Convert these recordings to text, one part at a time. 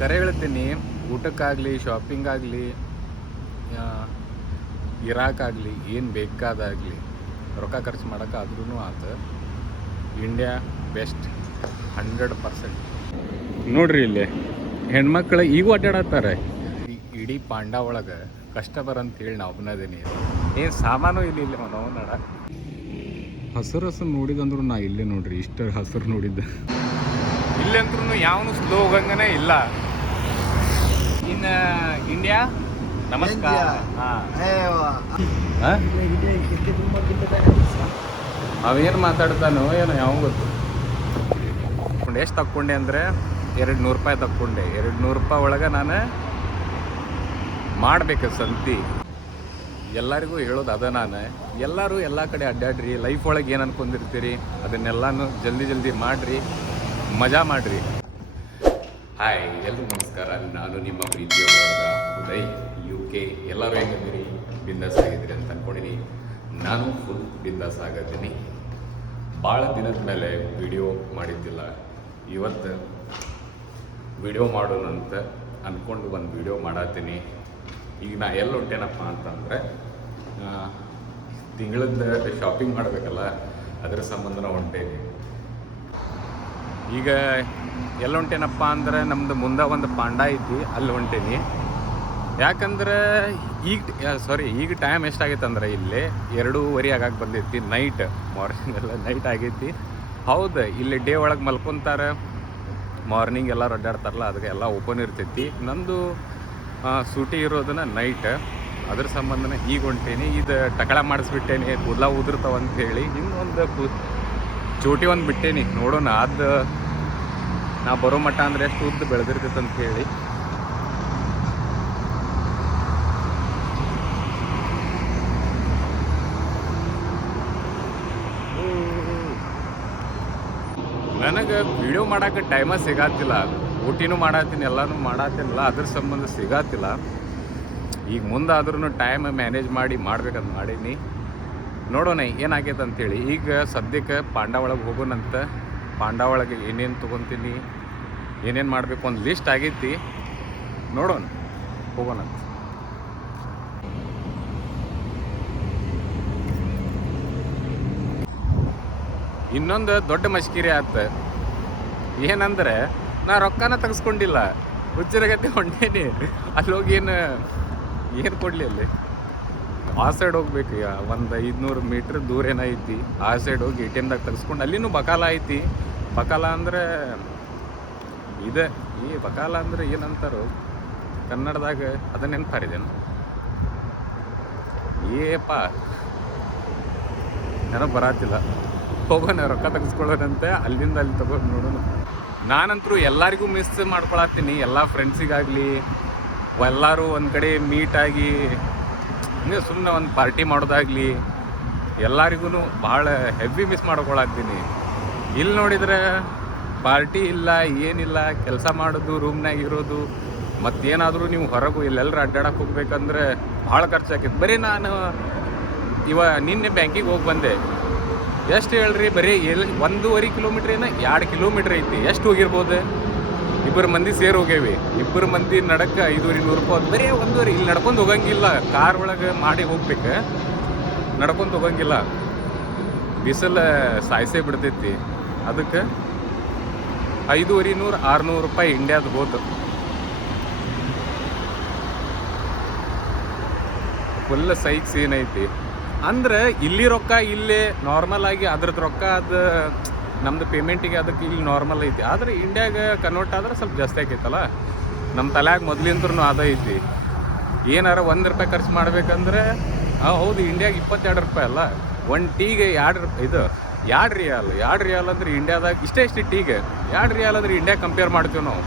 ಕರೆ ಹೇಳ್ತೀನಿ ಊಟಕ್ಕಾಗಲಿ ಶಾಪಿಂಗ್ ಆಗಲಿ ಇರಾಕಾಗಲಿ ಏನು ಬೇಕಾದಾಗಲಿ ರೊಕ್ಕ ಖರ್ಚು ಮಾಡೋಕ್ಕಾದ್ರೂ ಆತು ಇಂಡಿಯಾ ಬೆಸ್ಟ್ ಹಂಡ್ರೆಡ್ ಪರ್ಸೆಂಟ್ ನೋಡ್ರಿ ಇಲ್ಲಿ ಹೆಣ್ಮಕ್ಳು ಈಗೂ ಅಡ್ಡಾಡತ್ತಾರೆ. ಇಡೀ ಪಾಂಡ ಒಳಗೆ ಕಸ್ಟಮರ್ ಅಂತ ಹೇಳಿ ನಾವು ಒಬ್ಬನದೀನಿ ಏನು ಸಾಮಾನು ಇಲ್ಲಿ ಇಲ್ಲ ನಾವು ನಡ. ಹಸಿರು ಹಸಿರು ನೋಡಿದಂದ್ರು ನಾ ಇಲ್ಲೇ ನೋಡ್ರಿ ಇಷ್ಟ ಹಸಿರು ನೋಡಿದ್ದೆ. ಇಲ್ಲಂದ್ರೂ ಯಾವನು ಸ್ಲೋ ಹೋಗಂಗನೇ ಇಲ್ಲ. ಇನ್ನು ಇಂಡಿಯಾ ನಮಸ್ಕಾರ. ಹಾಂ. ಅವೇನು ಮಾತಾಡ್ತಾನೋ ಏನೋ ಯಾವ ಗೊತ್ತು. ಎಷ್ಟು ತಕ್ಕೊಂಡೆ ಅಂದರೆ ಎರಡು ನೂರು ರೂಪಾಯಿ ತಕ್ಕೊಂಡೆ. ಎರಡು ನೂರು ರೂಪಾಯಿ ಒಳಗೆ ನಾನು ಮಾಡಬೇಕು ಸಂತಿ. ಎಲ್ಲರಿಗೂ ಹೇಳೋದು ಅದ ನಾನು. ಎಲ್ಲರೂ ಎಲ್ಲ ಕಡೆ ಅಡ್ಡಾಡ್ರಿ. ಲೈಫ್ ಒಳಗೆ ಏನು ಅನ್ಕೊಂಡಿರ್ತೀರಿ? ಅದನ್ನೆಲ್ಲಾನು ಜಲ್ದಿ ಜಲ್ದಿ ಮಾಡಿರಿ. ಮಜಾ ಮಾಡಿರಿ. ಹಾಯ್, ಎಲ್ರಿಗೂ ನಮಸ್ಕಾರ. ನಾನು ನಿಮ್ಮ ಪ್ರೀತಿಯ ಉದಯ್ ಯು ಕೆ ಎಲ್ಲರೂ ಹೇಗಿದ್ದೀರಿ? ಬಿಂದಾಸ್ ಆಗಿದ್ದೀರಿ ಅಂತ ಅಂದ್ಕೊಂಡಿನಿ ನಾನು ಫುಲ್ ಬಿಂದಾಸ್ ಆಗಿದ್ದೀನಿ ಭಾಳ ದಿನದ ಮೇಲೆ ವಿಡಿಯೋ ಮಾಡಿದ್ದಿಲ್ಲ. ಇವತ್ತು ವಿಡಿಯೋ ಮಾಡೋಣ ಅಂತ ಅಂದ್ಕೊಂಡು ಒಂದು ವಿಡಿಯೋ ಮಾಡತ್ತೀನಿ ಈಗ ನಾ ಎಲ್ಲಿ ಹೊಂಟೇನಪ್ಪ ಅಂತಂದರೆ ತಿಂಗಳದ ಶಾಪಿಂಗ್ ಮಾಡಬೇಕಲ್ಲ, ಅದರ ಸಂಬಂಧ ಹೊಂಟೇನಿ. ಈಗ ಎಲ್ಲ ಹೊಂಟೇನಪ್ಪ ಅಂದ್ರೆ ನಮ್ದು ಮುಂದೆ ಒಂದು ಪಾಂಡ ಐತಿ, ಅಲ್ಲಿ ಹೊಂಟೇನಿ. ಯಾಕಂದ್ರೆ ಈಗ ಸಾರಿ ಈಗ ಟೈಮ್ ಎಷ್ಟಾಗೈತೆ ಅಂದ್ರೆ ಇಲ್ಲಿ ಎರಡೂವರೆ ಆಗಾಗ ಬಂದೈತಿ ನೈಟ್ ಮಾರ್ನಿಂಗ್ ಎಲ್ಲ ನೈಟ್ ಆಗೈತಿ. ಹೌದು, ಇಲ್ಲಿ ಡೇ ಒಳಗೆ ಮಲ್ಕೊತಾರೆ ಮಾರ್ನಿಂಗ್ ಎಲ್ಲರೂ ಅಡ್ಡಾಡ್ತಾರಲ್ಲ, ಅದಕ್ಕೆ ಎಲ್ಲ ಓಪನ್ ಇರ್ತೈತಿ. ನಂದು ಸೂಟಿ ಇರೋದನ್ನ ನೈಟ್ ಅದ್ರ ಸಂಬಂಧನ ಈಗ ಹೊಂಟೇನಿ. ಇದು ಟಕಳ ಮಾಡಿಸ್ಬಿಟ್ಟೇನಿ ಕೂದಲ ಉದುರ್ತಾವಂತ ಹೇಳಿ ಇನ್ನೊಂದು ಕೂ ಚೋಟಿ ಒಂದು ಬಿಟ್ಟೇನಿ, ನೋಡೋಣ. ಅದು ನಾ ಬರೋ ಮಟ್ಟ ಅಂದ್ರೆ ಎಷ್ಟು ಉದ್ದ ಬೆಳೆದಿರ್ತೈತೆ ಅಂತ ಹೇಳಿ. ನನಗೆ ವಿಡಿಯೋ ಮಾಡಕ್ಕೆ ಟೈಮ ಸಿಗಾತಿಲ್ಲ. ಊಟಿನೂ ಮಾಡತ್ತೀನಿ ಎಲ್ಲನೂ ಮಾಡತ್ತಿಲ್ಲ ಅದ್ರ ಸಂಬಂಧ ಸಿಗಾತಿಲ್ಲ. ಈಗ ಮುಂದಾದ್ರೂ ಟೈಮ್ ಮ್ಯಾನೇಜ್ ಮಾಡಿ ಮಾಡ್ಬೇಕಂತ ಮಾಡೀನಿ. ನೋಡೋಣ ಏನಾಗೈತೆ ಅಂತೇಳಿ. ಈಗ ಸದ್ಯಕ್ಕೆ ಪಾಂಡ ಒಳಗೆ ಹೋಗೋಣಂತ. ಪಾಂಡ ಒಳಗೆ ಏನೇನು ತೊಗೊತೀನಿ, ಏನೇನು ಮಾಡಬೇಕು ಒಂದು ಲಿಸ್ಟ್ ಆಗೈತಿ. ನೋಡೋಣ ಹೋಗೋಣಂತ ಇನ್ನೊಂದು ದೊಡ್ಡ ಮಶ್ಕಿರಿ ಆತ. ಏನಂದ್ರೆ, ನಾ ರೊಕ್ಕನ ತೆಗೆಸ್ಕೊಂಡಿಲ್ಲ. ಹುಚ್ಚರಗತ್ತೆ ಹೊಂಟೇನಿ. ಅಲ್ಲಿ ಹೋಗಿ ಏನು ಏನು ಕೊಡಲಿ ಅಲ್ಲಿ? ಆ ಸೈಡ್ ಹೋಗ್ಬೇಕು. ಈಗ ಒಂದು ಐದುನೂರು ಮೀಟ್ರ್ ದೂರ ಏನೈತಿ ಆ ಸೈಡ್ ಹೋಗಿ ಎ ಟಿ ಎಮ್ದಾಗ ತೆಗೆಸ್ಕೊಂಡು ಅಲ್ಲಿನೂ ಬಕಾಲ ಐತಿ. ಬಕಾಲ ಅಂದ್ರೆ ಇದೆ. ಈ ಬಕಾಲ ಅಂದ್ರೆ ಏನಂತಾರೋ ಕನ್ನಡದಾಗ ಅದನ್ನ ನೆನಪಾರಿದೇನು ಏಪ. ನೆನಪು ಬರಾತಿಲ್ಲ. ಹೋಗೋಣ, ರೊಕ್ಕ ತೆಗೆಸ್ಕೊಳ್ಳೋಣಂತೆ. ಅಲ್ಲಿಂದ ಅಲ್ಲಿ ತಗೊಂಡು ನೋಡೋಣ. ನಾನಂತರೂ ಎಲ್ಲರಿಗೂ ಮಿಸ್ ಮಾಡ್ಕೊಳತ್ತೀನಿ. ಎಲ್ಲ ಫ್ರೆಂಡ್ಸಿಗಾಗಲಿ ಎಲ್ಲರೂ ಒಂದು ಕಡೆ ಮೀಟಾಗಿ ಅಂದರೆ ಸುಮ್ಮನೆ ಒಂದು ಪಾರ್ಟಿ ಮಾಡೋದಾಗಲಿ ಎಲ್ಲರಿಗೂ ಭಾಳ ಹೆವಿ ಮಿಸ್ ಮಾಡ್ಕೊಳತ್ತೀನಿ ಇಲ್ಲಿ ನೋಡಿದ್ರೆ ಪಾರ್ಟಿ ಇಲ್ಲ, ಏನಿಲ್ಲ, ಕೆಲಸ ಮಾಡೋದು ರೂಮ್ನಾಗ ಇರೋದು, ಮತ್ತೇನಾದರೂ ನೀವು ಹೊರಗು ಇಲ್ಲೆಲ್ಲರೂ ಅಡ್ಡಾಡಕ್ಕೆ ಹೋಗ್ಬೇಕಂದ್ರೆ ಭಾಳ ಖರ್ಚಾಕೈತೆ ಬರೀ ನಾನು ಇವ ನಿನ್ನೆ ಬ್ಯಾಂಕಿಗೆ ಹೋಗಿ ಬಂದೆ. ಎಷ್ಟು ಹೇಳ್ರಿ, ಬರೀ ಎಲ್ಲಿ ಒಂದೂವರೆ ಕಿಲೋಮೀಟ್ರ್ ಏನ ಎರಡು ಕಿಲೋಮೀಟ್ರ್ ಐತಿ. ಎಷ್ಟು ಹೋಗಿರ್ಬೋದು? ಇಬ್ಬರು ಮಂದಿ ಸೇರಿ ಹೋಗೇವಿ ಇಬ್ಬರು ಮಂದಿ ನಡಕ್ಕೆ ಐದೂವರೆ ನೂರು ರೂಪಾಯಿ. ಬರೀ ಒಂದೂವರೆ, ಇಲ್ಲಿ ನಡ್ಕೊಂಡು ಹೋಗಂಗಿಲ್ಲ. ಕಾರ್ ಒಳಗೆ ಮಾಡಿ ಹೋಗ್ಬೇಕು. ನಡ್ಕೊಂಡು ಹೋಗಂಗಿಲ್ಲ. ಬಿಸಿಲು ಸಾಯಿಸೇ ಬಿಡ್ತೈತಿ. ಅದಕ್ಕೆ ಐದೂವರೆ ನೂರು ಆರುನೂರು ರೂಪಾಯಿ ಇಂಡಿಯಾದ ಹೋತು. ಫುಲ್ ಸೈಕ್ ಸೀನ್ ಐತಿ ಅಂದ್ರೆ ಇಲ್ಲಿ ರೊಕ್ಕ ಇಲ್ಲಿ, ನಾರ್ಮಲ್ ಆಗಿ ಅದ್ರದ್ದು ರೊಕ್ಕ ಅದು ನಮ್ದು ಪೇಮೆಂಟಿಗೆ ಅದಕ್ಕೆ ಇಲ್ಲಿ ನಾರ್ಮಲ್ ಐತಿ. ಆದ್ರೆ ಇಂಡಿಯಾಗ ಕನ್ವರ್ಟ್ ಆದ್ರೆ ಸ್ವಲ್ಪ ಜಾಸ್ತಿ ಆಕೈತಲ್ಲ? ನಮ್ಮ ತಲೆಯಾಗ ಮೊದ್ಲಿಂದ್ರೂ ಅದ ಐತಿ. ಏನಾರ ಒಂದು ರೂಪಾಯಿ ಖರ್ಚು ಮಾಡ್ಬೇಕಂದ್ರೆ ಹೌದು ಇಂಡಿಯಾಗ ಇಪ್ಪತ್ತೆರಡು ರೂಪಾಯಿ ಅಲ್ಲ. ಒಂದು ಟೀಗೆ ಎರಡು ರೂಪಾಯಿ ಇದು, ಎರಡು ರಿಯಾಲ್. ಎರಡು ರಿಯಾಲ್ ಅಂದ್ರೆ ಇಂಡಿಯಾದಾಗ ಇಷ್ಟೇ ಇಷ್ಟು ಟೀಗೆ. ಎರಡು ರಿಯಾಲ್ ಅಂದ್ರೆ ಇಂಡಿಯಾ ಕಂಪೇರ್ ಮಾಡ್ತೀವಿ ನಾವು.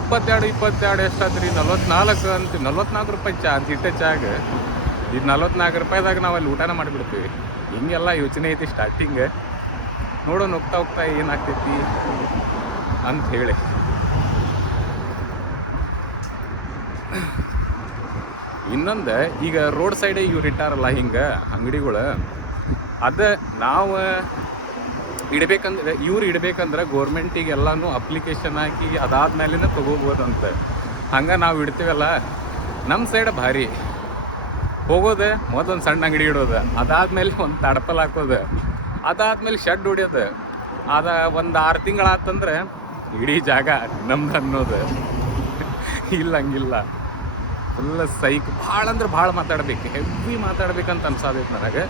ಇಪ್ಪತ್ತೆರಡು ಇಪ್ಪತ್ತೆರಡು ಎಷ್ಟಾದ್ರಿ? ನಲ್ವತ್ನಾಲ್ಕು ಅಂತ ನಲ್ವತ್ನಾಲ್ಕು ರೂಪಾಯಿ ಚಾ ಇಟ್ಟೆ ಚಾಗ. ಇದು ನಲ್ವತ್ನಾಲ್ಕು ರೂಪಾಯಿದಾಗ ನಾವು ಅಲ್ಲಿ ಊಟನ ಮಾಡಿಬಿಡ್ತೀವಿ. ಹಿಂಗೆಲ್ಲ ಯೋಚನೆ ಐತಿ ಸ್ಟಾರ್ಟಿಂಗ್ ನೋಡೋಣ ಹೋಗ್ತಾ ಹೋಗ್ತಾ ಏನಾಗ್ತೈತಿ ಅಂತ ಹೇಳಿ. ಇನ್ನೊಂದು, ಈಗ ರೋಡ್ ಸೈಡ್ ಇವ್ರು ಇಟ್ಟಾರಲ್ಲ ಹಿಂಗೆ ಅಂಗಡಿಗಳು, ಅದ ನಾವು ಇಡಬೇಕಂದ್ರೆ, ಇವ್ರು ಇಡಬೇಕಂದ್ರೆ ಗೋರ್ಮೆಂಟಿಗೆ ಎಲ್ಲಾನು ಅಪ್ಲಿಕೇಶನ್ ಹಾಕಿ ಅದಾದ್ಮೇಲೆ ತೊಗೋಬೋದಂತ ಹಂಗೆ ನಾವು ಇಡ್ತೀವಲ್ಲ ನಮ್ಮ ಸೈಡ್ ಭಾರಿ. ಹೋಗೋದೆ ಮೊದಲೊಂದು ಸಣ್ಣ ಅಂಗಡಿ ಇಡೋದು, ಅದಾದಮೇಲೆ ಒಂದು ತಡಪಲ್ ಹಾಕೋದು. ಅದಾದ್ಮೇಲೆ ಶೆಡ್ ಹೊಡಿಯೋದು. ಅದ ಒಂದು ಆರು ತಿಂಗಳಾತಂದ್ರೆ ಇಡೀ ಜಾಗ ನಮ್ದು ಅನ್ನೋದು. ಇಲ್ಲ, ಹಂಗಿಲ್ಲ. ಫುಲ್ ಸೈಕ್ ಭಾಳ ಅಂದ್ರೆ ಭಾಳ ಮಾತಾಡ್ಬೇಕು. ಹೆವಿ ಮಾತಾಡ್ಬೇಕಂತ ಅನ್ಸಾದೈತೆ ನನಗೆ.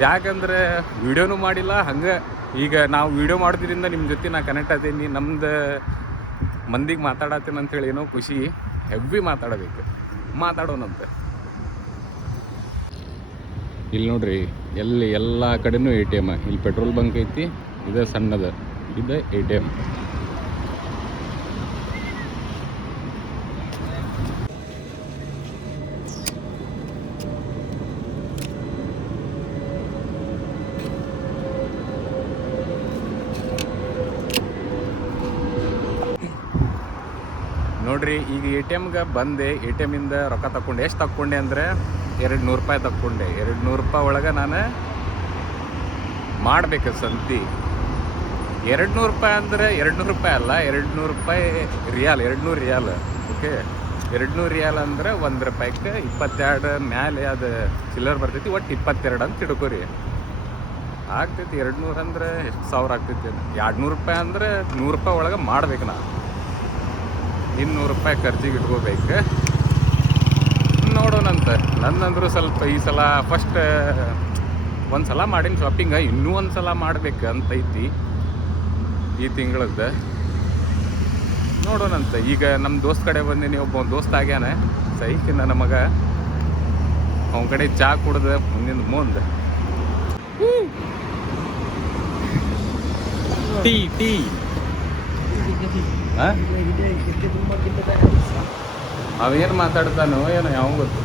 ಯಾಕಂದ್ರೆ ವಿಡಿಯೋನು ಮಾಡಿಲ್ಲ, ಹಂಗೆ ಈಗ ನಾವು ವಿಡಿಯೋ ಮಾಡೋದ್ರಿಂದ ನಿಮ್ಮ ಜೊತೆ ನಾ ಕನೆಕ್ಟ್ ಆದೀನಿ. ನಮ್ದು ಮಂದಿಗೆ ಮಾತಾಡತ್ತೀನಿ ಅಂತೇಳಿ ಏನೋ ಖುಷಿ. ಹೆವಿ ಮಾತಾಡಬೇಕು. ಮಾತಾಡೋಣಂತೆ. ಇಲ್ಲಿ ನೋಡ್ರಿ, ಎಲ್ಲಿ ಎಲ್ಲ ಕಡೆನೂ ಎ ಟಿ ಎಂ, ಇಲ್ಲಿ ಪೆಟ್ರೋಲ್ ಬಂಕ್ ಐತಿ, ಇದು ಸಣ್ಣದ, ಇದು ಎ ಟಿ ಎಂ. ನೋಡ್ರಿ, ಈಗ ಎ ಟಿ ಎಮ್ಗೆ ಬಂದೆ, ಎ ಟಿ ಎಮ್ಮಿಂದ ರೊಕ್ಕ ತಗೊಂಡೆ ಎಷ್ಟು ತಕ್ಕೊಂಡೆ ಅಂದರೆ ಎರಡು ನೂರು ರೂಪಾಯಿ ತಕ್ಕೊಂಡೆ. ಎರಡು ನೂರು ರೂಪಾಯಿ ಒಳಗೆ ನಾನು ಮಾಡಬೇಕು ಸಂತಿ. ಎರಡು ನೂರು ರೂಪಾಯಿ ಅಂದರೆ ಎರಡು ನೂರು ರೂಪಾಯಿ ಅಲ್ಲ ಎರಡು ನೂರು ರೂಪಾಯಿ ರಿಯಾಲ್ ಎರಡು ನೂರು ರಿಯಾಲ್, ಓಕೆ? ಎರಡು ನೂರು ರಿಯಾಲ್ ಅಂದ್ರೆ ಒಂದು ರೂಪಾಯಿಗೆ ಇಪ್ಪತ್ತೆರಡು ಮ್ಯಾಲೆ ಅದು ಚಿಲ್ಲರ್ ಬರ್ತೈತಿ ಒಟ್ಟು ಇಪ್ಪತ್ತೆರಡು ಅಂತ ತಿಳ್ಕೊರಿ. ಆಗ್ತೈತಿ ಎರಡು ನೂರು ಅಂದ್ರೆ ಎಷ್ಟು ಸಾವಿರ ಆಗ್ತೈತಿ ಎರಡು ನೂರು ರೂಪಾಯಿ ಅಂದ್ರೆ ನೂರು ರೂಪಾಯಿ ಒಳಗೆ ಮಾಡ್ಬೇಕು ನಾನು ಇನ್ನೂರು ರೂಪಾಯಿ ಖರ್ಚಿಗೆ ಇಟ್ಕೋಬೇಕು. ನೋಡೋಣಂತ. ನನ್ನಂದ್ರು ಸ್ವಲ್ಪ ಈ ಸಲ ಫಸ್ಟ್ ಒಂದು ಸಲ ಮಾಡೀನಿ ಶಾಪಿಂಗ ಇನ್ನೂ ಒಂದು ಸಲ ಮಾಡ್ಬೇಕು ಅಂತ ಐತಿ ಈ ತಿಂಗಳದ್ದು. ನೋಡೋಣಂತೆ. ಈಗ ನಮ್ಮ ದೋಸ್ತ್ ಕಡೆ ಬಂದೀನಿ ಒಬ್ಬ ದೋಸ್ತ ಆಗ್ಯಾನೆ ಸೈಕಿನ ನನ್ನ ಮಗ. ಅವನ ಕಡೆ ಚಾ ಕುಡ್ದ ಮುಂದಿನ ಮುಂದೆ. Tea tea. ಹಾಂ ಅವೇನು ಮಾತಾಡ್ತಾನೋ ಏನೋ ಯಾವ ಗೊತ್ತು.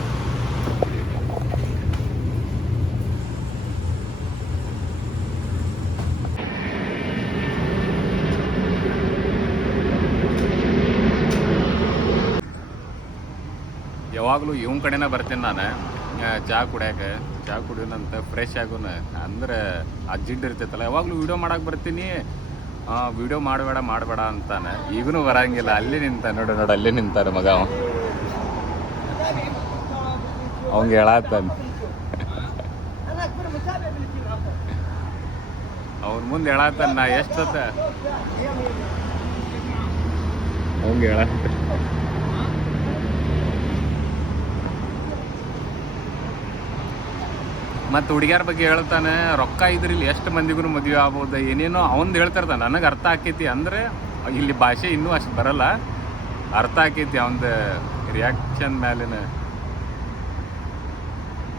ಯಾವಾಗಲೂ ಇವನ್ ಕಡೆನ ಬರ್ತೀನಿ ನಾನು. ಚಹಾ ಕುಡಿಯಾಕ. ಚಾ ಕುಡಿಯೋನಂತ ಫ್ರೆಶ್ ಆಗೋನ. ಅಂದ್ರೆ ಅಜ್ಜಿಡ್ ಜಿಡ್ ಇರ್ತೈತಲ್ಲ, ಯಾವಾಗಲೂ ವಿಡಿಯೋ ಮಾಡಕ್ಕೆ ಬರ್ತೀನಿ. ವಿಡಿಯೋ ಮಾಡಬೇಡ ಮಾಡಬೇಡ ಅಂತಾನೆ. ಈಗೂ ಬರಂಗಿಲ್ಲ. ಅಲ್ಲಿ ನಿಂತ ನೋಡು ನೋಡು, ಅಲ್ಲಿ ನಿಂತಾನೆ ಮಗ ಅವಂಗೆ ಹೇಳತ್ತಾನೆ. ಅವ್ರ ಮುಂದೆ ಹೇಳತ್ತಾನ ನಾ ಎಷ್ಟೊತ್ತ ಅವಂಗೆ ಹೇಳತ್ತ ಮತ್ತು ಹುಡುಗಿಯರ ಬಗ್ಗೆ ಹೇಳ್ತಾನೆ ರೊಕ್ಕ ಇದ್ರಲ್ಲಿ ಎಷ್ಟು ಮಂದಿಗೂ ಮದುವೆ ಆಗ್ಬೋದು ಏನೇನೋ ಅವಂದು ಹೇಳ್ತಿರ್ತಾನೆ. ನನಗೆ ಅರ್ಥ ಆಕೈತಿ ಅಂದರೆ ಇಲ್ಲಿ ಭಾಷೆ ಇನ್ನೂ ಅಷ್ಟು ಬರಲ್ಲ. ಅರ್ಥ ಆಕೈತಿ ಅವನದು ರಿಯಾಕ್ಷನ್ ಮೇಲಿನ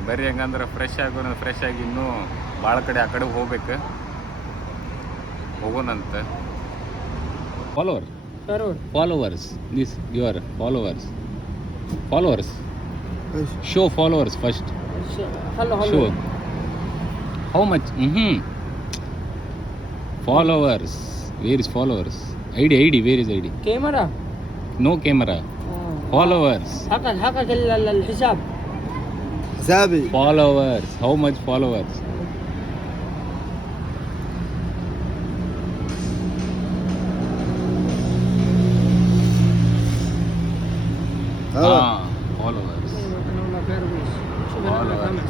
ಬರೀ ಹೆಂಗಂದ್ರೆ ಫ್ರೆಶ್ ಆಗೋಣ ಫ್ರೆಶ್ ಆಗಿ ಇನ್ನೂ ಭಾಳ ಕಡೆ ಆ ಕಡೆ ಹೋಗ್ಬೇಕು ಹೋಗೋಣಂತ follower followers this your followers followers show followers first show how much ಹ್ಞೂ followers where is followers I D I D where is I D camera no camera followers ಹಾಕಲ್ಲ ಹಾಕಲ್ಲ ಹಿಸಾಬ್ Followers. How much followers? Ah, followers. followers.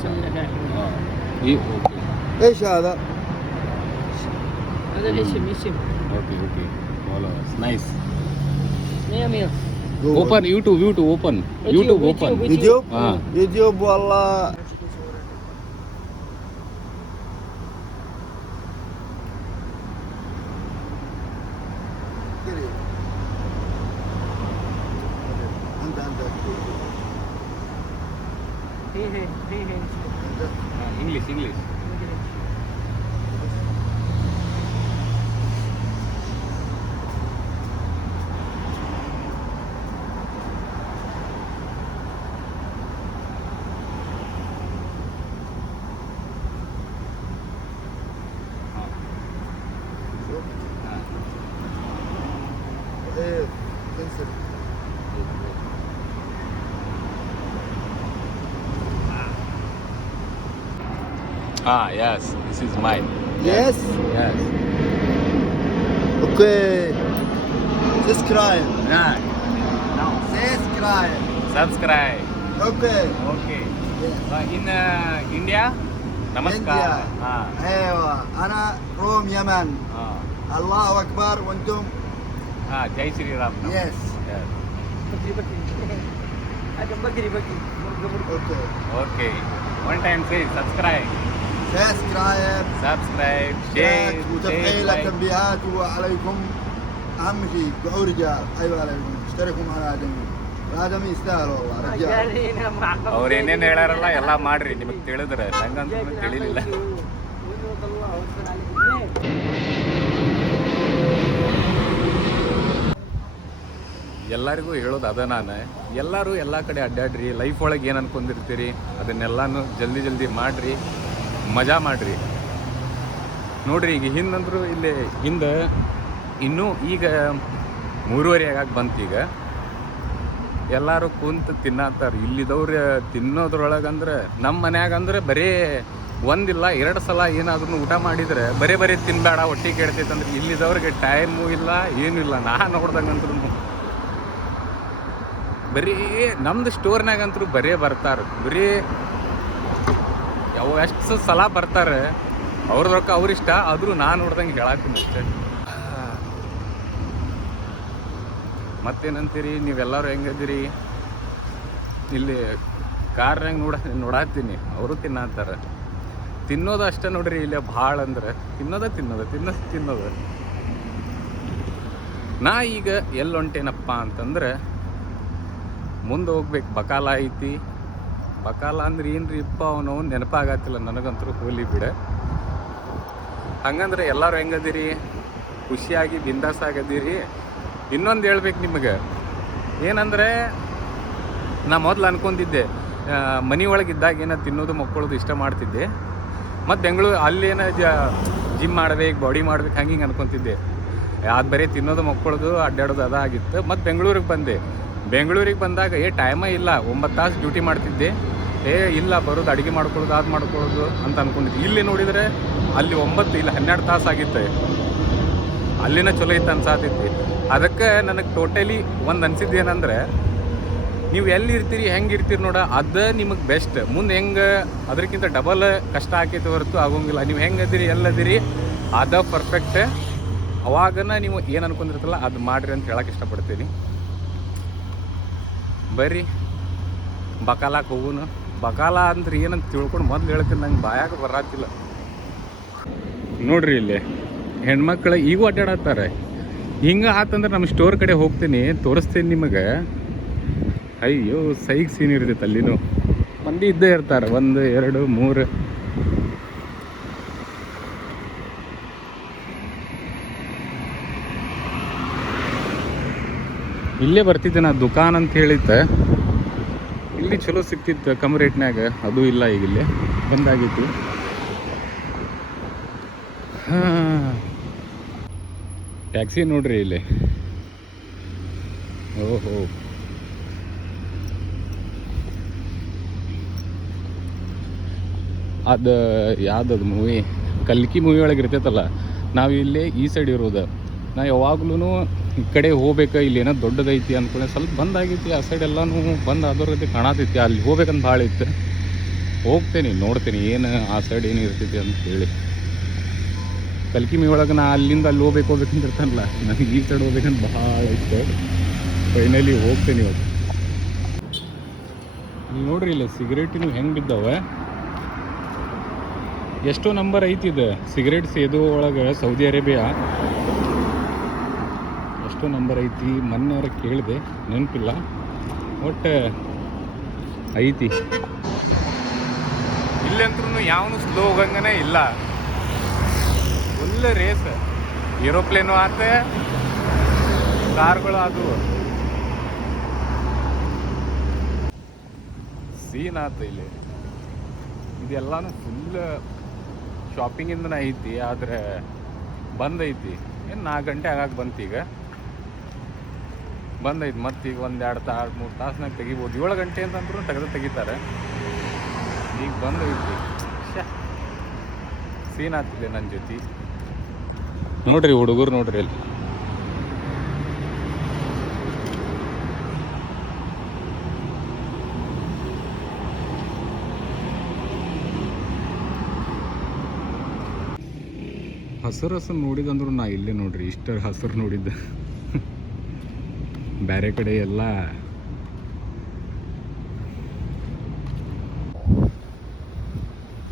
ايش هذا؟ هذا الاسم اسم اوكي اوكي open YouTube YouTube open YouTube open YouTube YouTube वाला English English Ah, yes, this is mine. Yes. Yes. Okay. Subscribe. Yeah. Now, Subscribe. subscribe. Okay. Okay. Yes. Uh, in uh, India, namaskar. India. Ah. ايوه انا روم يمن Ah. الله اكبر وانتم Ah, Jai Shri Ram. now. يس Yes. بكري بكري هذا بكري بكري اوكي Okay. One time say subscribe. سبسكرايب Subscribe. Share. لايك share, وتفعيل like. التنبيهات وعليكم اهم شيء قعوا رجال ايوه عليكم اشتركوا مع الادمي الادمي يستاهل والله رجال جارينا مع ಅವ್ರು ಏನೇನು ಹೇಳಾರಲ್ಲ ಎಲ್ಲ ಮಾಡ್ರಿ ನಿಮಗೆ ತಿಳಿದ್ರೆ ನಂಗಂತೂ ತಿಳಿಲಿಲ್ಲ الله وصل عليك ಎಲ್ಲರಿಗೂ ಹೇಳೋದು ಅದ ನಾನು ಎಲ್ಲರೂ ಎಲ್ಲ ಕಡೆ ಅಡ್ಡಾಡ್ರಿ ಲೈಫ್ ಒಳಗೆ ಏನು ಅನ್ಕೊಂಡಿರ್ತೀರಿ ಅದನ್ನೆಲ್ಲಾನು ಜಲ್ದಿ ಜಲ್ದಿ ಮಾಡ್ರಿ ಮಜಾ ಮಾಡ್ರಿ. ನೋಡಿರಿ, ಈಗ ಹಿಂದಂದ್ರು ಇಲ್ಲಿ, ಹಿಂದೆ ಇನ್ನೂ ಈಗ ಮೂರುವರೆ ಬಂತು ಈಗ. ಎಲ್ಲರೂ ಕುಂತು ತಿನ್ನತ್ತಾರ ಇಲ್ಲಿದವ್ರು ತಿನ್ನೋದ್ರೊಳಗಂದ್ರೆ ನಮ್ಮ ಮನ್ಯಾಗ ಅಂದ್ರೆ ಬರೀ ಒಂದಿಲ್ಲ, ಎರಡು ಸಲ ಏನಾದ್ರೂ ಊಟ ಮಾಡಿದ್ರೆ ಬರೀ ಬರೀ ತಿನ್ಬೇಡ ಒಟ್ಟಿಗೆ ಕೆಡ್ತೈತೆ ಅಂದ್ರೆ ಇಲ್ಲಿದವ್ರಿಗೆ ಟೈಮು ಇಲ್ಲ, ಏನೂ ಇಲ್ಲ. ನಾ ನೋಡ್ದಂಗಂತ್ರು ಬರೀ ನಮ್ದು ಸ್ಟೋರ್ನಾಗಂತೂ ಬರೀ ಬರ್ತಾರೆ. ಬರೀ ಯಾವ ಎಷ್ಟು ಸಲ ಬರ್ತಾರೆ, ಅವ್ರ ರೊಕ್ಕ ಅವ್ರಿಷ್ಟ ಆದರೂ ನಾನು ನೋಡ್ದಂಗೆ ಹೇಳಾಕ್ತೀನಿ ಅಷ್ಟೇ. ಮತ್ತೇನಂತೀರಿ? ನೀವೆಲ್ಲರೂ ಹೆಂಗದಿರಿ ಇಲ್ಲಿ ಕಾರ್ನಾಗ ನೋಡ ನೋಡಾತೀನಿ ಅವರು ತಿನ್ನತ್ತಾರ ತಿನ್ನೋದು ಅಷ್ಟೇ ನೋಡ್ರಿ, ಇಲ್ಲಿ ಭಾಳ ಅಂದ್ರೆ. ತಿನ್ನೋದ ತಿನ್ನೋದ, ತಿನ್ನೋದು ತಿನ್ನೋದು. ನಾ ಈಗ ಎಲ್ಲೊಂಟೇನಪ್ಪ ಅಂತಂದ್ರೆ, ಮುಂದೆ ಹೋಗ್ಬೇಕು. ಬಕಾಲ ಐತಿ. ಬಕಾಲ ಅಂದ್ರೆ ಏನ್ರಿ ಇಪ್ಪ ಅವನು? ನೆನಪಾಗತ್ತಿಲ್ಲ ನನಗಂತೂ ಹೋಲಿ ಬಿಡ. ಹಂಗಂದ್ರೆ ಎಲ್ಲರೂ ಹೆಂಗದಿರಿ? ಖುಷಿಯಾಗಿ ಬಿಂದಾಸ್ ಆಗದಿರಿ. ಇನ್ನೊಂದು ಹೇಳ್ಬೇಕು ನಿಮಗೆ. ಏನಂದ್ರೆ, ನಾ ಮೊದಲು ಅನ್ಕೊಂಡಿದ್ದೆ ಮನೆ ಒಳಗಿದ್ದಾಗ ಏನೋ ತಿನ್ನೋದು ಮಕ್ಕಳದು ಇಷ್ಟ ಮಾಡ್ತಿದ್ದೆ. ಮತ್ತು ಬೆಂಗಳೂರು ಅಲ್ಲೇನೋ ಜ ಜಿಮ್ ಮಾಡ್ಬೇಕು ಬಾಡಿ ಮಾಡ್ಬೇಕು ಹಂಗೆ ಹಿಂಗೆ ಅನ್ಕೊತಿದ್ದೆ. ಅದು ಬರೀ ತಿನ್ನೋದು ಮಕ್ಕಳದು ಅಡ್ಡಾಡೋದು ಅದಾಗಿತ್ತು. ಮತ್ತು ಬೆಂಗಳೂರಿಗೆ ಬಂದೆ. ಬೆಂಗಳೂರಿಗೆ ಬಂದಾಗ, ಏ ಟೈಮೇ ಇಲ್ಲ, ಒಂಬತ್ತು ತಾಸು ಡ್ಯೂಟಿ ಮಾಡ್ತಿದ್ದೆ. ಏ, ಇಲ್ಲ, ಬರೋದು ಅಡುಗೆ ಮಾಡ್ಕೊಳ್ಳೋದು ಅದು ಮಾಡ್ಕೊಳ್ಳೋದು, ಅಂತ ಅನ್ಕೊಂಡಿದ್ದೆ. ಇಲ್ಲಿ ನೋಡಿದರೆ ಅಲ್ಲಿ ಒಂಬತ್ತು ಇಲ್ಲ ಹನ್ನೆರಡು ತಾಸು ಆಗಿತ್ತು. ಅಲ್ಲಿನ ಚಲೋ ಇತ್ತು ಅನ್ಸಾತಿತ್ತು ಅದಕ್ಕೆ ನನಗೆ ಟೋಟಲಿ ಒಂದು ಅನ್ಸಿದ್ದು ಏನಂದ್ರೆ, ನೀವು ಎಲ್ಲಿ ಇರ್ತೀರಿ ಹೆಂಗೆ ಇರ್ತೀರಿ ನೋಡ, ಅದು ನಿಮಗೆ ಬೆಸ್ಟ್ ಮುಂದೆ ಹೆಂಗೆ ಅದಕ್ಕಿಂತ ಡಬಲ್ ಕಷ್ಟ ಆಕೈತೆ ಹೊರತು ಆಗೋಂಗಿಲ್ಲ. ನೀವು ಹೆಂಗೆ ಅದಿರಿ ಎಲ್ಲದಿರಿ, ಅದ ಪರ್ಫೆಕ್ಟ್ ಅವಾಗನ ನೀವು ಏನು ಅನ್ಕೊಂಡಿರ್ತಲ್ಲ ಅದು ಮಾಡಿರಿ ಅಂತ ಹೇಳಕ್ಕೆ ಇಷ್ಟಪಡ್ತೀನಿ. ಬರ್ರಿ. ಬಕಾಲಕ್ಕೆ ಹೋಗುನು ಬಕಾಲ ಅಂದ್ರೆ ಏನಂತ ತಿಳ್ಕೊಂಡು ಮೊದ್ಲು ಹೇಳ್ತೀನಿ, ನಂಗೆ ಬಾಯಾಗ ಬರಾತಿಲ್ಲ. ನೋಡ್ರಿ ಇಲ್ಲಿ, ಹೆಣ್ಮಕ್ಳು ಈಗ ಅಡ್ಡಾಡತ್ತಾರೆ. ಹಿಂಗೆ ಆತಂದ್ರೆ ನಮ್ಮ ಸ್ಟೋರ್ ಕಡೆ ಹೋಗ್ತೀನಿ, ತೋರಿಸ್ತೀನಿ ನಿಮಗೆ. ಅಯ್ಯೋ, ಸೈಗ್ ಸೀನ್ ಇರ್ತೈತೆ ಅಲ್ಲಿನೂ. ಮಂದಿ ಇದ್ದೇ ಇರ್ತಾರೆ, ಒಂದು, ಎರಡು, ಮೂರು. ಇಲ್ಲೇ ಬರ್ತಿದ್ದೆ ನಾ ದುಕಾನ್ ಅಂತ ಹೇಳಿದ್ದೆ. ಇಲ್ಲಿ ಚಲೋ ಸಿಕ್ತಿತ್ತು ಕಮ್ಮಿ ರೇಟ್ನಾಗ ಅದು ಇಲ್ಲ ಈಗ ಇಲ್ಲಿ. ಬಂದಾಗಿತ್ತು. ಟ್ಯಾಕ್ಸಿ ನೋಡ್ರಿ ಇಲ್ಲಿ. ಓಹೋ. ಅದು, ಯಾವ್ದದು ಮೂವಿ ಕಲ್ಕಿ ಮೂವಿ ಒಳಗೆ ಇರ್ತೈತಲ್ಲ ನಾವು ಇಲ್ಲಿ ಈ ಸೈಡ್ ಇರೋದು. ನಾ ಯಾವಾಗ್ಲೂ ಈ ಕಡೆ ಹೋಗ್ಬೇಕು? ಇಲ್ಲಿ ಏನೋ ದೊಡ್ಡದೈತಿ ಅಂದ್ಕೊಂಡೆ ಸ್ವಲ್ಪ ಬಂದಾಗೈತಿ ಆ ಸೈಡ್ ಎಲ್ಲನೂ ಬಂದು ಅದರ ರೀತಿ ಕಾಣತೈತಿ. ಅಲ್ಲಿ ಹೋಗ್ಬೇಕಂತ ಭಾಳ ಇತ್ತು. ಹೋಗ್ತೇನೆ, ನೋಡ್ತೀನಿ. ಏನು ಆ ಸೈಡ್ ಏನು ಇರ್ತೈತಿ ಅಂತ ಹೇಳಿ. ಕಲ್ಕಿ ಮೀ ಒಳಗೆ ನಾ ಅಲ್ಲಿಂದ ಅಲ್ಲಿ ಹೋಗ್ಬೇಕು ಹೋಗ್ಬೇಕಂತ ಇರ್ತಾನಲ್ಲ. ನನಗೆ ಈ ಸೈಡ್ ಹೋಗ್ಬೇಕಂತ ಭಾಳ ಇಷ್ಟ. ಫೈನಲಿ ಹೋಗ್ತೇನೆ ಇವಾಗ. ಇಲ್ಲಿ ನೋಡ್ರಿ, ಇಲ್ಲ ಸಿಗರೇಟಿನೂ ಹೆಂಗೆ ಬಿದ್ದಾವೆ. ಎಷ್ಟೋ ನಂಬರ್ ಐತಿ ಇದು. ಸಿಗರೇಟ್ ಸೇದು ಒಳಗೆ ಸೌದಿ ಅರೇಬಿಯಾ ಎಷ್ಟೋ ನಂಬರ್ ಐತಿ, ಮೊನ್ನೆ ಕೇಳಿದೆ, ನೆನಪಿಲ್ಲ, ಒಟ್ಟು ಐತಿ. ಇಲ್ಲಂತ್ರೂ ಯಾವನು ಸ್ಲೋ ಹೋಗಂಗನೇ ಇಲ್ಲ. ಒಳ್ಳೆ ರೇಸ್ ಏರೋಪ್ಲೇನು ಆತೆ ಕಾರ್ಗಳು ಅದು ಸೀನ್ ಆತ ಇಲ್ಲಿ. ಇದೆಲ್ಲಾನು ಫುಲ್ ಶಾಪಿಂಗಿಂದನೇ ಐತಿ, ಆದರೆ ಬಂದೈತಿ. ಏನು ನಾಲ್ಕು ಗಂಟೆ ಆಗಾಕ ಬಂತು ಈಗ. ಬಂದೈತಿ, ಮತ್ತೆ ಈಗ ಒಂದು ಎರಡು ತಾ, ಮೂರು ತಾಸ್ನಾಗ ತೆಗಿಬೋದು. ಏಳು ಗಂಟೆ ಅಂತಂದ್ರು ತೆಗೆದು ತೆಗಿತಾರೆ. ಈಗ ಬಂದೈತಿ. ಸೀನ್ ಆಗ್ತಿದೆ ನನ್ನ ಜೊತೆ. ನೋಡ್ರಿ ಹುಡುಗರು ನೋಡ್ರಿ ಅಲ್ಲಿ. ಹಸಿರು ಹಸಿರು ನೋಡಿದಂದ್ರು ನಾ ಇಲ್ಲೇ ನೋಡ್ರಿ. ಇಷ್ಟ ಹಸಿರು ನೋಡಿದ್ದ. ಬೇರೆ ಕಡೆ ಎಲ್ಲ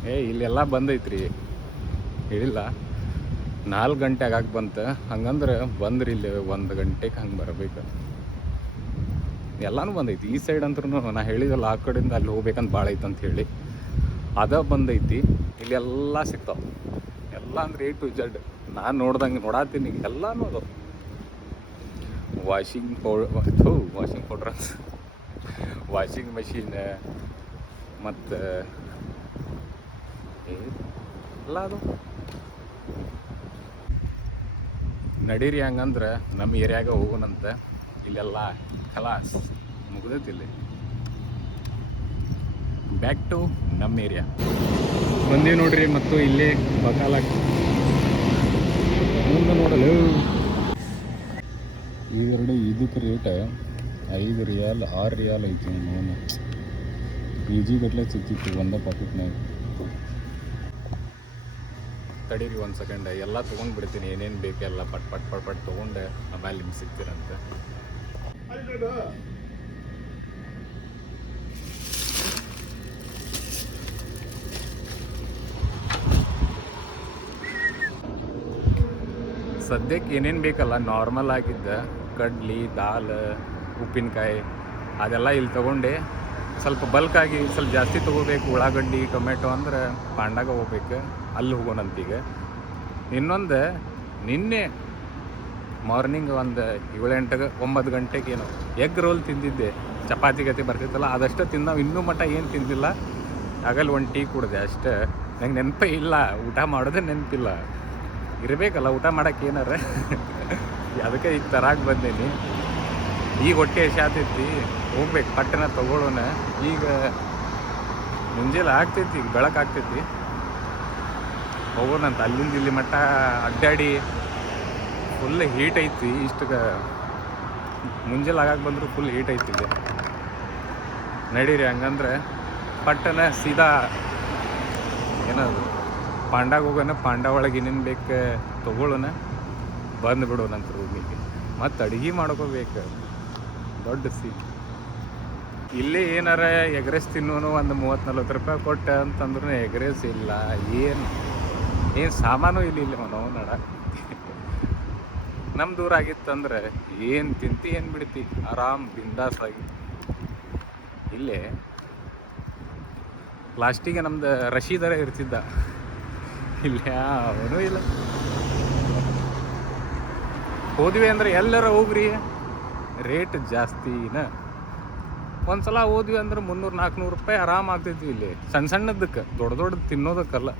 ಏ ಇಲ್ಲೆಲ್ಲ ಬಂದೈತ್ರಿ. ಹೇಳಿಲ್ಲ. ನಾಲ್ಕು ಗಂಟೆ ಆಗಿ ಬಂತು. ಹಂಗಂದ್ರೆ ಬಂದ್ರಿ ಇಲ್ಲಿ ಒಂದು ಗಂಟೆಗೆ ಹಂಗೆ ಬರಬೇಕು. ಎಲ್ಲಾನು ಬಂದೈತಿ. ಈ ಸೈಡ್ ಅಂದ್ರೂ ನಾ ಹೇಳಿದಲ್ಲ, ಆ ಕಡೆಯಿಂದ ಅಲ್ಲಿ ಹೋಗ್ಬೇಕಂತ ಭಾಳ ಐತೆ ಅಂತ ಹೇಳಿ. ಅದ ಬಂದೈತಿ. ಇಲ್ಲಿ ಎಲ್ಲ ಸಿಗ್ತಾವ. ಎಲ್ಲ ಅಂದ್ರೆ ಎ ಟು ಜಡ್ ನಾನು ನೋಡ್ದಂಗೆ ನೋಡಾತೀನಿ. ಎಲ್ಲಾನು ಅದಾವ. Washing powder washing powder washing machine ಮತ್ತು ಎಲ್ಲ ಅದು. ನಡೀರಿ ಹಂಗಂದ್ರೆ ನಮ್ಮ ಏರಿಯಾಗ ಹೋಗೋಣಂತ ಇಲ್ಲೆಲ್ಲ ಖಲಾಸ್ ಮುಗ್ದೈತಿ ಇಲ್ಲಿ. ಬ್ಯಾಕ್ ಟು ನಮ್ಮ ಏರಿಯಾ. ಬಂದೀವಿ ನೋಡ್ರಿ ಮತ್ತು ಇಲ್ಲಿ ಬಕಾಲ. ಮುಂದೆ ನೋಡಲು. ಇವೆರಡು ಇದಕ್ಕೆ ರೇಟ ಐದು ರಿಯಾಲ್, ಆರು ರಿಯಾಲ್ ಐತಿ ನೋನು ಪಿ ಜಿ ಗಟ್ಲೆ ಸಿಕ್ತಿತ್ತು ಒಂದೇ ಪಾಕೆಟ್ನಾಗ ತಡೀರಿ ಒಂದು ಸೆಕೆಂಡ್ ಎಲ್ಲ ತೊಗೊಂಡು ಬಿಡ್ತೀನಿ. ಏನೇನು ಬೇಕು ಎಲ್ಲ ಪಟ್ ಪಟ್ ಪಟ್ ಪಟ್ ತೊಗೊಂಡೆ. ಆಮೇಲೆ ನಿಮ್ಗೆ ಸಿಗ್ತೀರಂತೆ. ಸದ್ಯಕ್ಕೆ ಏನೇನು ಬೇಕಲ್ಲ? ನಾರ್ಮಲ್ ಆಗಿದ್ದ. ಕಡ್ಲಿ, ದಾಲ್, ಉಪ್ಪಿನಕಾಯಿ ಅದೆಲ್ಲ ಇಲ್ಲಿ ತೊಗೊಂಡೆ. ಸ್ವಲ್ಪ ಬಲ್ಕಾಗಿ ಸ್ವಲ್ಪ ಜಾಸ್ತಿ ತೊಗೋಬೇಕು. ಉಳ್ಳಾಗಡ್ಡಿ, ಟೊಮೆಟೊ ಅಂದ್ರೆ ಪಾಂಡಾಗ ಹೋಗ್ಬೇಕು. ಅಲ್ಲಿ ಹೋಗೋಣಂತೀಗ ಇನ್ನೊಂದು ನಿನ್ನೆ ಮಾರ್ನಿಂಗ್ ಒಂದು ಏಳು ಎಂಟು ಒಂಬತ್ತು ಗಂಟೆಗೆ ಏನು ಎಗ್ ರೋಲ್ ತಿಂದಿದ್ದೆ. ಚಪಾತಿ ಗತಿ ಬರ್ತಿತ್ತಲ್ಲ, ಅದಷ್ಟು ತಿಂದ ಇನ್ನೂ ಮಟ್ಟ ಏನು ತಿಂದಿಲ್ಲ. ಆಗಲ್ಲಿ ಒಂದು ಟೀ ಕುಡ್ದೆ ಅಷ್ಟೇ. ನಂಗೆ ನೆನಪೇ ಇಲ್ಲ. ಊಟ ಮಾಡೋದೇ ನೆನಪಿಲ್ಲ. ಇರಬೇಕಲ್ಲ, ಊಟ ಮಾಡಕ್ಕೆ ಏನಾರ? ಅದಕ್ಕೆ ಈಗ ತರಾಕ್ ಬಂದೀನಿ. ಈಗ ಹೊಟ್ಟೆ ಶಾತೈತಿ ಹೋಗ್ಬೇಕು ಪಟ್ಟಣ ತಗೊಳ್ಳೋಣ ಈಗ ಮುಂಜಾನೆ ಆಗ್ತೈತಿ, ಈಗ ಬೆಳಕು ಆಗ್ತೈತಿ. ಹೋಗೋಣಂತ. ಅಲ್ಲಿಂದ ಇಲ್ಲಿ ಮಟ್ಟ ಅಡ್ಡಾಡಿ ಫುಲ್ ಹೀಟ್ ಐತಿ. ಇಷ್ಟಕ್ಕೆ ಮುಂಜಾನೆ ಆಗಕ್ಕೆ ಬಂದರೂ ಫುಲ್ ಹೀಟ್ ಐತಿ ಇಲ್ಲಿ. ನಡೀರಿ, ಹಂಗಂದ್ರೆ ಪಟ್ಟಣ ಸೀದಾ ಏನದು? ಪಾಂಡಾಗ ಹೋಗೋಣ, ಪಾಂಡಾ ಒಳಗೆ ಏನೇನು ಬೇಕು ತೊಗೊಳ್ಳೋಣ ಬಂದು ಬಿಡೋಣಂತ ರೂಮಿಗೆ ಮತ್ತು ಅಡುಗೆ ಮಾಡ್ಕೋಬೇಕು. ದೊಡ್ಡ ಸಿ ಇಲ್ಲಿ ಏನಾರ ಎಗ್ರೆಸ್ ತಿನ್ನೋನು ಒಂದು ಮೂವತ್ತು ನಲ್ವತ್ತು ರೂಪಾಯಿ ಕೊಟ್ಟೆ ಅಂತಂದ್ರೂ ಎಗ್ರೆಸ್ ಇಲ್ಲ. ಏನು? ಏನು ಸಾಮಾನು ಇಲ್ಲ ಇಲ್ಲಿ ನಾವು ನಡ. ನಮ್ಮ ದೂರ ಆಗಿತ್ತಂದ್ರೆ ಏನು ತಿಂತಿ, ಏನು ಬಿಡ್ತಿ? ಆರಾಮ್ ಬಿಂದಾಸಾಗಿ ಇಲ್ಲೇ ಲಾಸ್ಟಿಗೆ ನಮ್ದು ರಶೀದರ ಇರ್ತಿದ್ದ. ಇಲ್ಲ ಅವನು ಇಲ್ಲ. ಹೋದ್ವಿ ಅಂದ್ರೆ ಎಲ್ಲರ ಹೋಗ್ರಿ. ರೇಟ್ ಜಾಸ್ತಿನ. ಒಂದ್ಸಲ ಹೋದ್ವಿ ಅಂದ್ರೆ ಮುನ್ನೂರು ನಾಲ್ಕುನೂರು ರೂಪಾಯಿ ಆರಾಮ್ ಆಗ್ತೈತಿ ಇಲ್ಲಿ. ಸಣ್ಣ ಸಣ್ಣದಕ್ಕೆ, ದೊಡ್ಡ ದೊಡ್ಡದು ತಿನ್ನೋದಕ್ಕಲ್ಲ.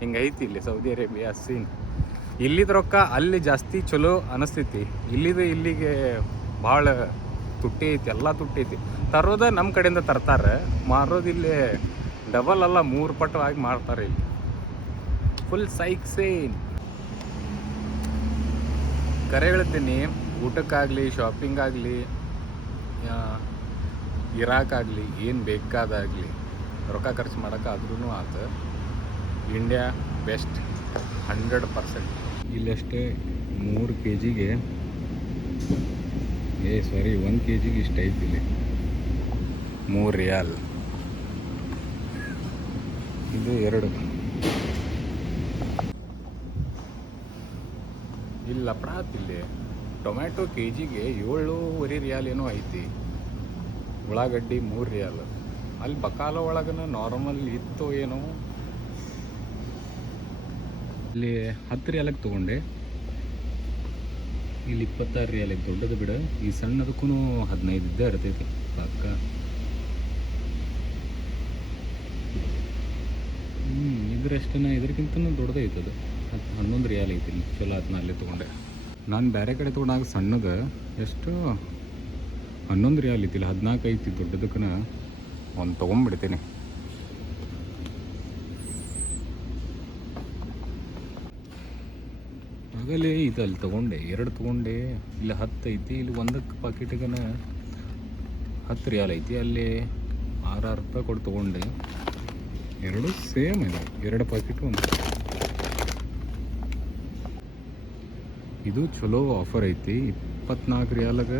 ಹಿಂಗೈತಿ ಇಲ್ಲಿ ಸೌದಿ ಅರೇಬಿಯಾ ಸೀನ್ ಇಲ್ಲಿದ ರೊಕ್ಕ ಅಲ್ಲಿ ಜಾಸ್ತಿ ಚಲೋ ಅನಿಸ್ತೈತಿ. ಇಲ್ಲಿದ ಇಲ್ಲಿಗೆ ಭಾಳ ತುಟ್ಟಿ ಐತಿ, ಎಲ್ಲ ತುಟ್ಟಿ ಐತಿ. ತರೋದ ನಮ್ಮ ಕಡೆಯಿಂದ ತರ್ತಾರೆ. ಮಾರೋದು ಇಲ್ಲಿ ಡಬಲ್ ಅಲ್ಲ ಮೂರು ಪಟ್ಟು ಆಗಿ ಮಾಡ್ತಾರೆ ಇಲ್ಲಿ. ಫುಲ್ ಸೈಕ್ ಸೇನ್ ಕರೆ ಹೇಳ್ತೀನಿ ಊಟಕ್ಕಾಗಲಿ ಶಾಪಿಂಗ್ ಆಗಲಿ ಇರಾಕಾಗಲಿ, ಏನು ಬೇಕಾದಾಗಲಿ, ರೊಕ್ಕ ಖರ್ಚು ಮಾಡೋಕ್ಕಾದ್ರೂ ಆತ ಇಂಡಿಯಾ ಬೆಸ್ಟ್ ಹಂಡ್ರೆಡ್ ಪರ್ಸೆಂಟ್ ಇಲ್ಲಷ್ಟೇ ಮೂರು ಕೆ ಜಿಗೆ ಏ ಸಾರಿ ಒಂದು ಕೆ ಜಿಗೆ ಇಷ್ಟು ಇಲ್ಲಿ ಮೂರು ರಿಯಾಲ್. ಇದು ಎರಡು. ಇಲ್ಲ, ಪ್ರಾತ್ ಇಲ್ಲಿ. ಟೊಮ್ಯಾಟೊ ಕೆ ಜಿಗೆ ಏಳೂವರೆ ರಿಯಾಲ್ ಏನೋ ಐತಿ. ಉಳ್ಳಾಗಡ್ಡಿ ಮೂರು ರಿಯಾಲ್. ಅಲ್ಲಿ ಬಕಾಲ ಒಳಗನ ನಾರ್ಮಲ್ ಇತ್ತು ಏನೋ. ಇಲ್ಲಿ ಹತ್ತು ರಿಯಾಲಕ್ಕೆ ತೊಗೊಂಡೆ. ಇಲ್ಲಿ ಇಪ್ಪತ್ತಾರು ರಿಯಾಲಿಗೆ ದೊಡ್ಡದು ಬಿಡ. ಈ ಸಣ್ಣದಕ್ಕೂ ಹದಿನೈದು ಇದ್ದೇ ಇರ್ತೈತಿ. ಪಕ್ಕ. ಹ್ಞೂ ಇದ್ರಷ್ಟೇ ಇದಕ್ಕಿಂತನೂ ದೊಡ್ಡದೈತದು. ಹನ್ನೊಂದು ರಿಯಾಲ್ ಐತಿ, ಚಲೋ ಅದನ್ನ ಅಲ್ಲಿ ತೊಗೊಂಡೆ. ನಾನು ಬೇರೆ ಕಡೆ ತೊಗೊಂಡಾಗ ಸಣ್ಣದು ಎಷ್ಟು ಹನ್ನೊಂದು ರಿಯಾಲ್ ಐತಿಲ್ಲ ಹದಿನಾಲ್ಕು ಐತಿ ದೊಡ್ಡದಕ್ಕನ ಒಂದು ತೊಗೊಂಬಿಡ್ತೀನಿ. ಆಗಲೇ ಇದು ಅಲ್ಲಿ ತೊಗೊಂಡೆ, ಎರಡು ತೊಗೊಂಡೆ, ಇಲ್ಲಿ ಹತ್ತು ಐತಿ, ಇಲ್ಲಿ ಒಂದಕ್ಕೆ ಪಾಕೆಟ್ಗನ ಹತ್ತು ರಿಯಾಲ್ ಐತಿ, ಅಲ್ಲಿ ಆರು ಆರು ರೂಪಾಯಿ ಕೊಟ್ಟು ತೊಗೊಂಡೆ. ಎರಡು ಸೇಮ್ ಇದೆ, ಎರಡು ಪಾಕೆಟ್ ಒಂದು. ಇದು ಚಲೋ ಆಫರ್ ಐತಿ. ಇಪ್ಪತ್ನಾಲ್ಕು ರಿಯಾಲಾಗ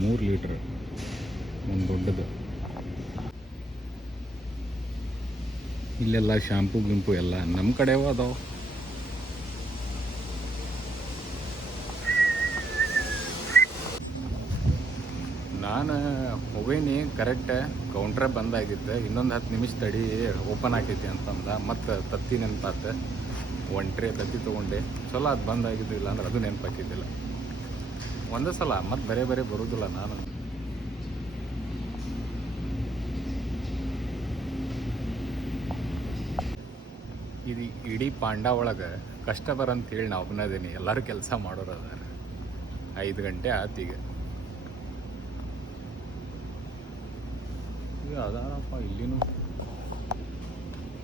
ಮೂರು ಲೀಟ್ರ್. ಒಂದು ದೊಡ್ಡದು. ಇಲ್ಲೆಲ್ಲ ಶ್ಯಾಂಪು ಗಿಂಪು ಎಲ್ಲ ನಮ್ಮ ಕಡೆವೂ ಅದಾವ. ನಾನು ಹೋಗೇನಿ ಕರೆಕ್ಟ್ ಕೌಂಟ್ರೆ ಬಂದಾಗಿತ್ತು. ಇನ್ನೊಂದು ಹತ್ತು ನಿಮಿಷ ತಡಿ ಓಪನ್ ಆಗೈತಿ ಅಂತಂದ. ಮತ್ತು ತತ್ತಿ ನೆನಪಾತ ಒಂದು ಟ್ರೇ ತತ್ತಿ ತೊಗೊಂಡೆ. ಚಲೋ ಅದು ಬಂದಾಗಿದ್ದು ಇಲ್ಲ ಅಂದ್ರೆ ಅದು ನೆನಪಾಕಿದ್ದಿಲ್ಲ ಒಂದೇ ಸಲ, ಮತ್ತೆ ಬರೇ ಬೇರೆ ಬರೋದಿಲ್ಲ ನಾನು. ಇದು ಇಡೀ ಪಾಂಡ ಒಳಗೆ ಕಸ್ಟಮರ್ ಅಂತ ಹೇಳಿ ನಾ ಒಬ್ಬನದೀನಿ ಎಲ್ಲರೂ ಕೆಲಸ ಮಾಡೋರು ಅದಾರ. ಐದು ಗಂಟೆ ಆತೀಗ ಅದಾರಪ್ಪ ಇಲ್ಲಿನೂ.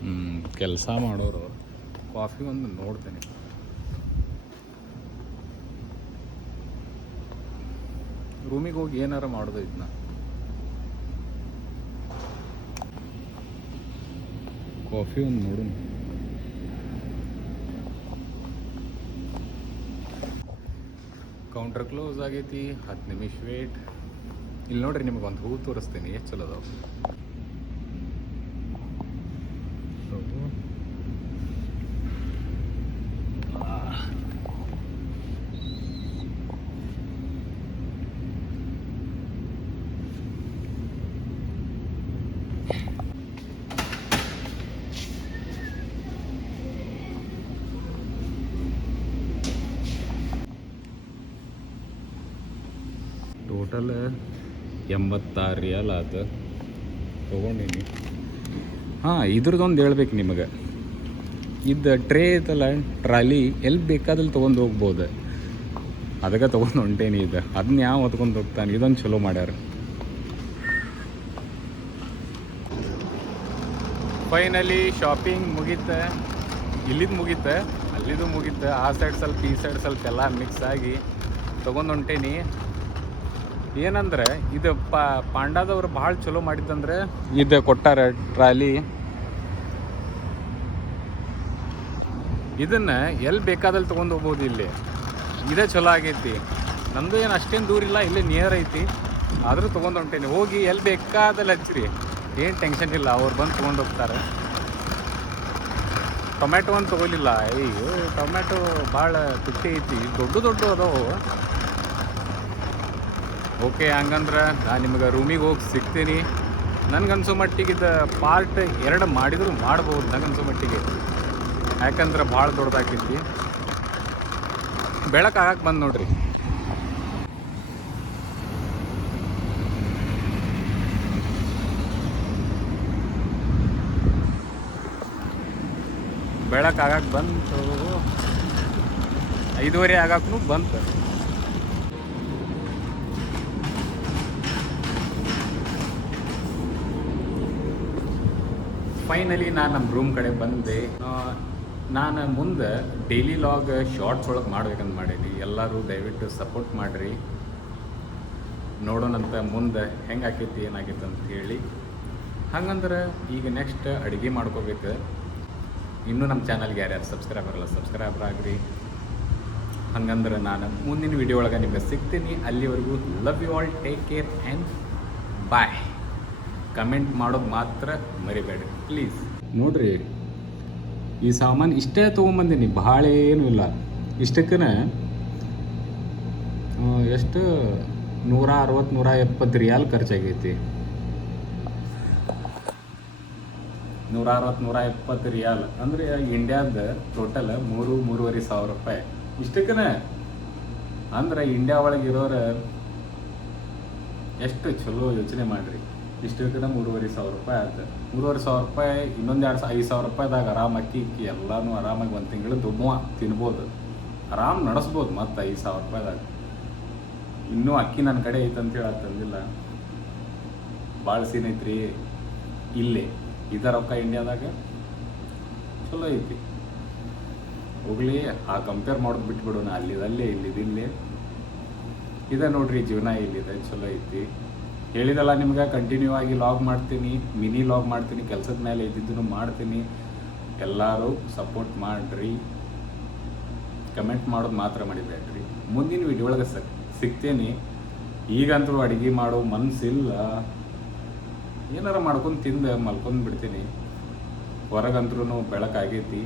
ಹ್ಞೂ ಕೆಲಸ ಮಾಡೋರು. ಕಾಫಿ ಒಂದು ನೋಡ್ತೇನೆ. ರೂಮಿಗೆ ಹೋಗಿ ಏನಾರ ಮಾಡೋದು ಇದನ್ನ ಕಾಫಿ ಒಂದು ನೋಡೋಣ. ಕೌಂಟರ್ ಕ್ಲೋಸ್ ಆಗೈತಿ ಹತ್ತು ನಿಮಿಷ ವೇಟ್. ಇಲ್ಲಿ ನೋಡ್ರಿ ನಿಮಗೆ ಒಂದು ಹೂ ತೋರಿಸ್ತೀನಿ ಎಷ್ಟು ಚಲೋ ಅದಾವ. ಟೋಟಲ್ ಎಂಬತ್ತಾರು ರಿಯಲ್ ಆತು. ತೊಗೊಂಡೀನಿ. ಹಾಂ ಇದ್ರದ್ದೊಂದು ಹೇಳ್ಬೇಕು ನಿಮಗೆ. ಇದು ಟ್ರೇ ಐತಲ್ಲ ಟ್ರಾಲಿ ಎಲ್ಲಿ ಬೇಕಾದಲ್ಲಿ ತೊಗೊಂಡು ಹೋಗ್ಬೋದು. ಅದಕ್ಕೆ ತೊಗೊಂಡು ಹೊಂಟೇನಿ ಇದು ಅದನ್ನ ಯಾವ ಹೊತ್ಕೊಂಡು ಹೋಗ್ತಾನೆ? ಇದೊಂದು ಚಲೋ ಮಾಡ್ಯಾರ. ಫೈನಲಿ ಶಾಪಿಂಗ್ ಮುಗೀತ. ಇಲ್ಲಿದ್ದು ಮುಗೀತ. ಅಲ್ಲಿದು ಮುಗೀತ. ಆ ಸೈಡ್ ಸ್ವಲ್ಪ ಈ ಸೈಡ್ ಸ್ವಲ್ಪ ಎಲ್ಲ ಮಿಕ್ಸ್ ಆಗಿ ತೊಗೊಂಡು ಹೊಂಟೇನಿ. ಏನಂದ್ರೆ ಇದು ಪಾಂಡಾದವ್ರು ಭಾಳ ಚಲೋ ಮಾಡಿದ್ದಂದ್ರೆ ಇದು ಕೊಟ್ಟಾರ ಟ್ರಾಲಿ. ಇದನ್ನ ಎಲ್ಲಿ ಬೇಕಾದಲ್ಲಿ ತೊಗೊಂಡು ಹೋಗ್ಬೋದು ಇಲ್ಲಿ. ಇದೇ ಚಲೋ ಆಗೈತಿ. ನಮ್ಮದು ಏನು ಅಷ್ಟೇನು ದೂರ ಇಲ್ಲ, ಇಲ್ಲಿ ನಿಯರ್ ಐತಿ. ಆದರೂ ತೊಗೊಂಡು ಹೊಂಟೇನಿ. ಹೋಗಿ ಎಲ್ಲಿ ಬೇಕಾದಲ್ಲಿ ಹಚ್ಚಿರಿ. ಏನು ಟೆನ್ಷನ್ ಇಲ್ಲ, ಅವ್ರು ಬಂದು ತೊಗೊಂಡು ಹೋಗ್ತಾರೆ. ಟೊಮ್ಯಾಟೊ ಒಂದು ತೊಗೊಲಿಲ್ಲ. ಅಯ್ಯೋ, ಟೊಮ್ಯಾಟೊ ಭಾಳ ತುಟ್ಟಿ ಐತಿ. ದೊಡ್ಡ ದೊಡ್ಡ ಅದಾವು. ಓಕೆ, ಹಂಗಂದ್ರೆ ನಾನು ನಿಮ್ಗೆ ರೂಮಿಗೆ ಹೋಗಿ ಸಿಗ್ತೀನಿ. ನನಗನ್ಸೋ ಮಟ್ಟಿಗೆ ಇದು ಪಾರ್ಟ್ ಎರಡು ಮಾಡಿದರೂ ಮಾಡ್ಬೋದು ನನಗನ್ಸೋ ಮಟ್ಟಿಗೆ. ಯಾಕಂದ್ರೆ ಭಾಳ ದೊಡ್ಡದಾಗಿತ್ತು ಬೆಳಕು ಆಗಕ್ಕೆ ಬಂದು ನೋಡ್ರಿ. ಬೆಳಕು ಆಗಕ್ಕೆ ಬಂತು. ಐದುವರೆ ಆಗಕ್ಕೂ ಬಂತು. ಫೈನಲಿ ನಾನು ನಮ್ಮ ರೂಮ್ ಕಡೆ ಬಂದೆ. ನಾನು ಮುಂದೆ ಡೈಲಿ ಲಾಗ್ ಶಾರ್ಟ್ಸ್ ಒಳಗೆ ಮಾಡ್ಬೇಕಂತ ಮಾಡೀನಿ. ಎಲ್ಲರೂ ದಯವಿಟ್ಟು ಸಪೋರ್ಟ್ ಮಾಡಿರಿ. ನೋಡೋಣಂತ ಮುಂದೆ ಹೆಂಗೆ ಆಕೈತಿ, ಏನಾಗೈತೆ ಅಂತ ಹೇಳಿ. ಹಂಗಂದ್ರೆ ಈಗ ನೆಕ್ಸ್ಟ್ ಅಡುಗೆ ಮಾಡ್ಕೋಬೇಕು. ಇನ್ನೂ ನಮ್ಮ ಚಾನಲ್ಗೆ ಯಾರ್ಯಾರು ಸಬ್ಸ್ಕ್ರೈಬರ್ ಅಲ್ಲ ಸಬ್ಸ್ಕ್ರೈಬರ್ ಆಗ್ರಿ. ಹಂಗಂದ್ರೆ ನಾನು ಮುಂದಿನ ವಿಡಿಯೋ ಒಳಗೆ ನಿಮಗೆ ಸಿಗ್ತೀನಿ. ಅಲ್ಲಿವರೆಗೂ love you all take care and bye comment ಮಾಡೋದು ಮಾತ್ರ ಮರಿಬೇಡ್ರಿ. ಪ್ಲೀಸ್ ನೋಡ್ರಿ ಈ ಸಾಮಾನು ಇಷ್ಟೇ ತೊಗೊಂಬಂದೀನಿ, ಭಾಳ ಏನೂ ಇಲ್ಲ. ಇಷ್ಟಕ್ಕನ ಎಷ್ಟು? ನೂರ ಅರವತ್ತು ನೂರ ಎಪ್ಪತ್ತು ರಿಯಾಲ್ ಖರ್ಚಾಗೈತಿ. ನೂರ ಅರವತ್ತು ನೂರ ಎಪ್ಪತ್ತು ರಿಯಾಲ್. ಅಂದರೆ ಇಂಡಿಯಾದ ಟೋಟಲ್ ಮೂರು, ಮೂರುವರೆ ಸಾವಿರ ರೂಪಾಯಿ. ಇಷ್ಟಕ್ಕನ, ಅಂದ್ರೆ ಇಂಡಿಯಾ ಇರೋರು ಎಷ್ಟು ಚಲೋ ಯೋಚನೆ ಮಾಡ್ರಿ. ಇಷ್ಟಕ್ಕನ ಮೂರುವರೆ ಸಾವಿರ ರೂಪಾಯಿ ಆಯ್ತು. ಮೂರುವರೆ ಸಾವಿರ ರೂಪಾಯಿ, ಇನ್ನೊಂದು ಎರಡು ಐದು ಸಾವಿರ ರೂಪಾಯಿದಾಗ ಆರಾಮ ಅಕ್ಕಿ, ಇಕ್ಕಿ ಎಲ್ಲನೂ ಆರಾಮಾಗಿ ಒಂದು ತಿಂಗಳು ದುಮ್ಮುವ ತಿನ್ಬೋದು. ಆರಾಮ್ ನಡೆಸ್ಬೋದು ಮತ್ತು ಐದು ಸಾವಿರ ರೂಪಾಯಿದಾಗ. ಇನ್ನೂ ಅಕ್ಕಿ ನನ್ನ ಕಡೆ ಐತೆ ಅಂತ ಹೇಳಿ ತಂದಿಲ್ಲ ಭಾಳ ಸೀನ್ ಐತ್ರಿ ಇಲ್ಲೇ, ಇದ ರೊಕ್ಕ ಇಂಡಿಯಾದಾಗ ಚಲೋ ಐತಿ. ಹೋಗ್ಲಿ, ಆ ಕಂಪೇರ್ ಮಾಡೋದು ಬಿಟ್ಬಿಡೋಣ. ಅಲ್ಲಿದಲ್ಲೇ ಇಲ್ಲಿದಿಲ್ಲೇ. ಇದೆ ನೋಡ್ರಿ, ಜೀವನ ಇಲ್ಲಿದೆ, ಚಲೋ ಐತಿ. ಹೇಳಿದಲ್ಲ ನಿಮ್ಗೆ ಕಂಟಿನ್ಯೂ ಆಗಿ ಲಾಗ್ ಮಾಡ್ತೀನಿ ಮಿನಿ ಲಾಗ್ ಮಾಡ್ತೀನಿ, ಕೆಲಸದ ಮೇಲೆ ಇದ್ದಿದ್ದನ್ನು ಮಾಡ್ತೀನಿ. ಎಲ್ಲರೂ ಸಪೋರ್ಟ್ ಮಾಡಿರಿ. ಕಮೆಂಟ್ ಮಾಡೋದು ಮಾತ್ರ ಮಾಡಿಬೇಡ್ರಿ. ಮುಂದಿನ ವಿಡಿಯೋ ಒಳಗೆ ಸಕ್ ಸಿಗ್ತೇನೆ. ಈಗಂತೂ ಅಡುಗೆ ಮಾಡೋ ಮನಸ್ಸಿಲ್ಲ ಏನಾರ ಮಾಡ್ಕೊಂಡು ತಿಂದು ಮಲ್ಕೊಂಡು ಬಿಡ್ತೀನಿ. ಹೊರಗಂತರೂ ಬೆಳಕಾಗೈತಿ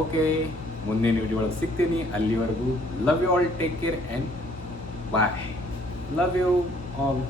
ಓಕೆ ಮುಂದಿನ ವಿಡಿಯೋ ಒಳಗೆ ಸಿಗ್ತೀನಿ. ಅಲ್ಲಿವರೆಗೂ love you all take care and bye love you all